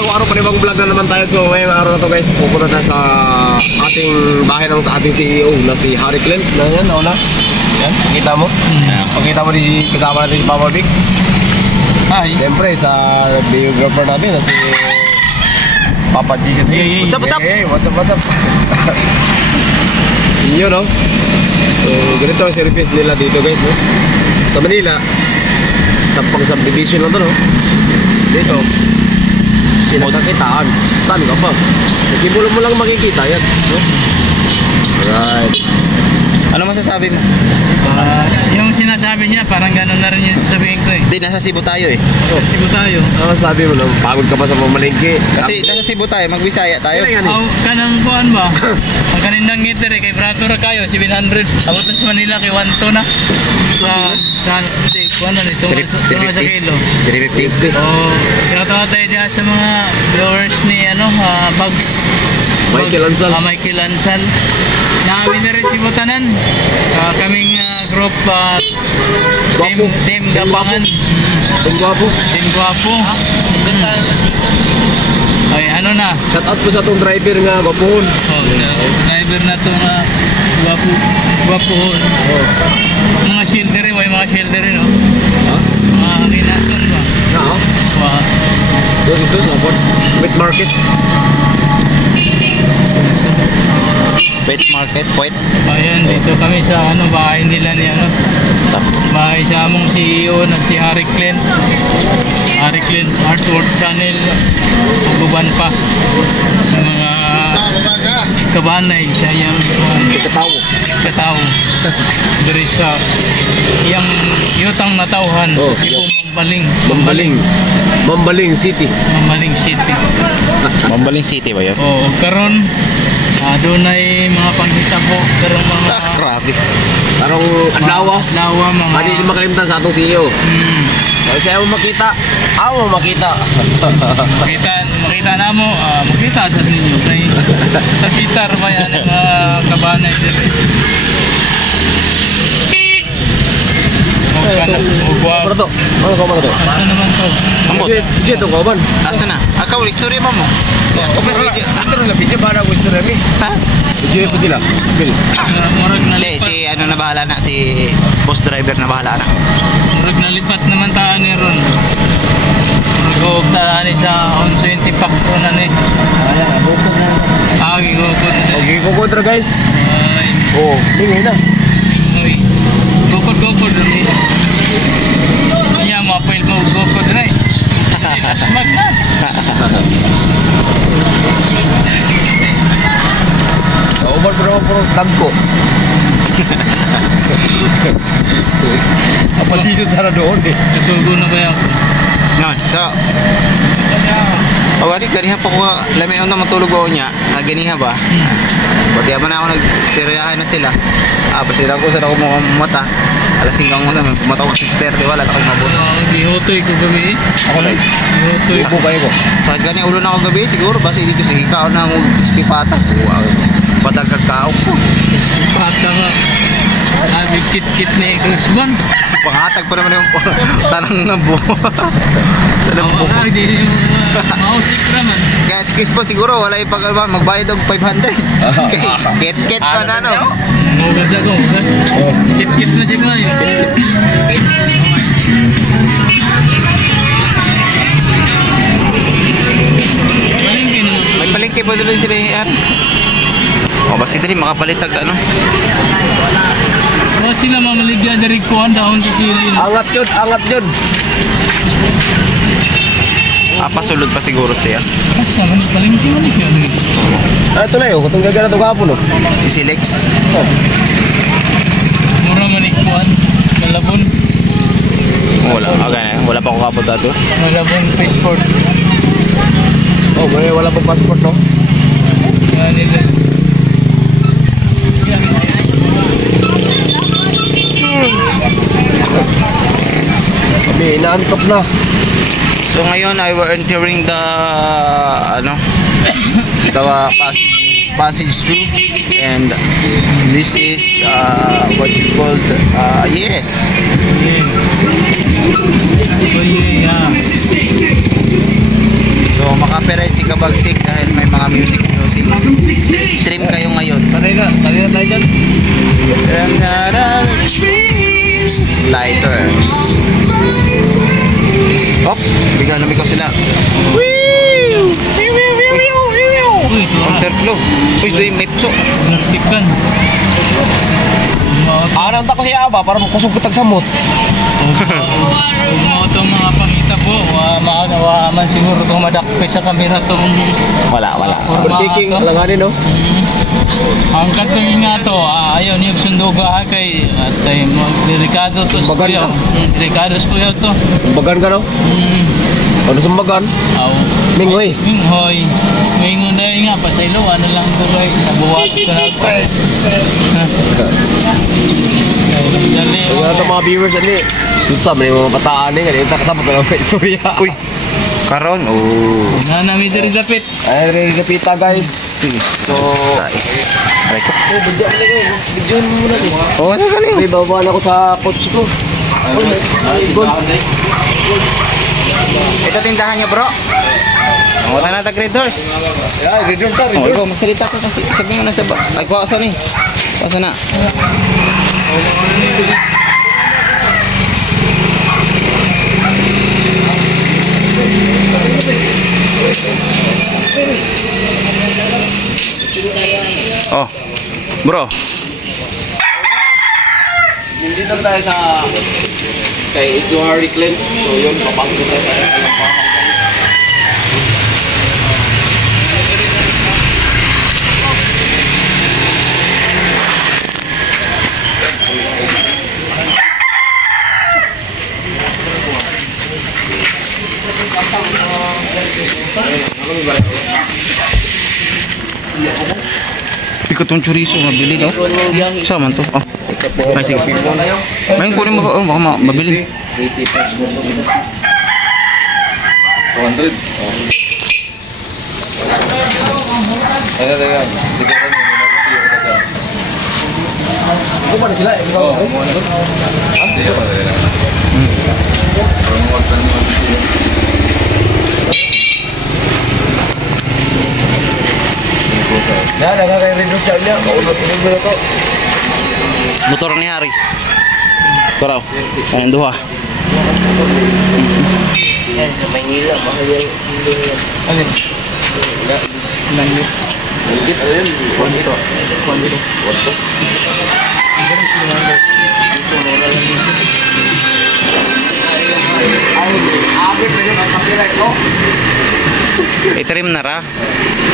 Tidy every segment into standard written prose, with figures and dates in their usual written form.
Araw panibang vlog na naman tayo. So ngayong araw na to guys, pupunta tayo sa ating bahay ng ating CEO na si Harry Clint. Na yan, nauna. Yan, pakita mo. Pakita mo din kasama natin si Papa Vic. Hi. Siyempre sa biographer natin na si Papa Jesus. Hey, what's up, what's up? Hey, what's up, what's up? Yun, no? So ganito ang service nila dito guys, no? Sa Manila, sa pang-subdivision lang to, no? Dito pinagkakitaan. Saan ka ba? Nasimulan mo lang makikita yan, no? Alright. Ano masasabi mo? Yung sinasabi niya, parang gano'n na rin yung sabihin ko eh. Hindi, nasa Cebu tayo eh. Sa Cebu tayo. Ano masasabi mo? Pagod ka pa sa pamalingki? Kasi nasa Cebu tayo, mag-Bisaya tayo. Kanang buwan ba? Ang kanindang ngiter eh, kay Brato ra kayo, 700. Abot na sa Manila, kay 1 na. Sa kuwan na nito, sa kilo. 350. Tinatawa tayo dyan sa mga viewers ni Bugs. Michael Ansal. Michael Ansal. Namin na rin si Butanan. Kaming group Team Gapangan. Team Guapo. Team Guapo. Ay, ano na? Shout out po sa itong driver nga, Guapohon. Driver na ito nga Guapohon. Mga shielder rin, mga shielder rin, no? Mga kinason ba? Oo. Doon sa wet market. Pet market, poet. Ayan, dito kami sa bahay nila ni bahay sa among CEO na si Harry Clint. Harry Clint Artwork Channel. Uguban pa ng mga kabanay sa iyang katawo. Dari sa iyang yutang natauhan sa Cebu Mambaling City. Mambaling City ba yun? Oo, karon doon ay mga panghitabo, pero mga grabe. Parang lawa mga. Hindi makalimtan sa atong CEO. Kasi ayaw makita. Makita na mo, makita sa ninyo. Kaya sa gitar ba yan ang kabanay dito. Ano to? Ano ka ba ito? Asa naman to? Ambot. Dito ko ba? Asa na? Akaw, istorya mo mo. Ito na video para gusto namin. Ha? Video pa sila. Murag Hindi, nalipat. si ano na bahala na, si boss driver na bahala na. Murag nalipat naman taan ni Ron. Murag taan ni sa 120 pack ko na ni. Bukod na. Gigukod. Okay, kukontra guys. Oh, lingay na. Gukod rin. Iya, mapail mo gukod rin. Asmag na. Over pero tagko. Apa sisod sana doon eh. Natugo na kaya ako. Yan, so ganiha po ko lami ako na matulog ako niya. Ganiha ba? Pati man ako nag-stereohan na sila. Basta ako sa ako mata. Alas 5 mo naman, pumataw ko 6:30, wala na kayo mabuti. Gihotoy ko gabi. Ako na. Gihotoy. Ibo kayo ko. So gani ulo na ako gabi siguro basta dito sige ka na mo spipata. Wow. Padagang kao ko. Pata nga. Sabi kit ni Cruzman. Pangatag pa naman yung tanang ng buho. Di mausik naman. Kaya si Crispon siguro wala yung magbayad og 500. Kit pa na no. Mugas ako. Kit na siya ngayon. Palengke na. May palengke po din sila yan. Basta dali makapalitag ano. Sila mamaligya dari kuhan dahon sa sila yun. Angat yun. Pasulod pa siguro siya. Asa man palengke man siya. Ito na yun, kung gagana ito kapon no. Si Silex. Mura man ikuhan. Malabon. Wala pa ako kapot dato. Malabon passport. Wala pang passport no. Nila. Kami inaantok na. So ngayon I were entering the passage through, and this is what you call yes. So makapit bagsik dahil may mga music. Stream kayo ngayon. Sanay na tayo dyan. Sliders. Oh, bigla lumikaw sila. Uy, tura. Counterflow. Uy, ito yung mipso. Nartikan. Anang tako siya ba para kusog kitag samot. Mo itong mga pangita po. Wa man siguro itong madakpay sa kamera itong Wala. Overtaking langanin no. Ang katong nga to, ayaw niyo sunduga ha kay at ay delikado to sa Bagan kuya. ka? Delikado sa kuya to. Bagan ka no? Ano sumbagan? Aw. Minghoy. Minghoy. Mingon dahil nga, pasaylo, ano lang tuloy. Nabuhat ko na ako. Dali. Kaya ito mga viewers ani. Susam na yung mga bataan eh. Kanina kasama ko lang sa istorya. Uy, karon. Oh. Nanami diri dapit. Ay, ready na pita guys. So, video mo muna ko. Oh, ano galing? May babaan ako sa coach ko. Ito tindahan niyo, bro. Ang wala na Red Doors. Yeah, readers na, Oh, ikaw readers. magsalita ka kasi sabi mo na sa ay kuha sa ni. Kuha na. Oh. Bro, Nandito tayo sa kay It's Harry Clint. So yun, papasok na tayo sa bahay. ikot tong chorizo mabili daw. Sama to. Oh. Ay, sige. May kunin mo ba? Oh, baka mabili. 80 pesos. 200. Ayan, ayan. Ako pa na sila? Oo, kumuha na. Hindi pa na. Promote na naman. Nah, nagkakain rin siya niya. Maunod-unod mo na to. Motor ni Hari. Karaw. Kanan duha. Yan, sa Maynila. Baka yan. Alin? Nangyo. Hindi, ano yan? Kuwan dito. Kuwan dito. Watos. Ay, abit na yun ang copyright ko. I-trim na ra.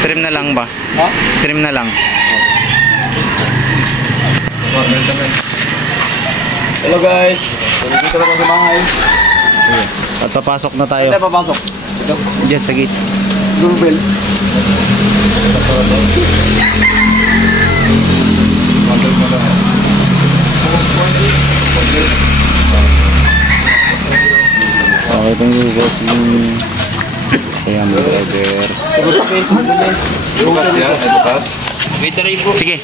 Trim na lang ba? Ha? Trim na lang. Hello guys. So, dito na sa bahay. At papasok na tayo. Saan tayo papasok? Ito. Diyan sa gate. Doorbell. Okay, itong gugas yung... Kaya mo driver. Bukas yan. Bukas. Sige.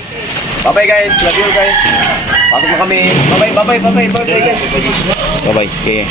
Bye-bye guys. Love you guys. Pasok na kami. Bye-bye guys. Bye-bye. Okay.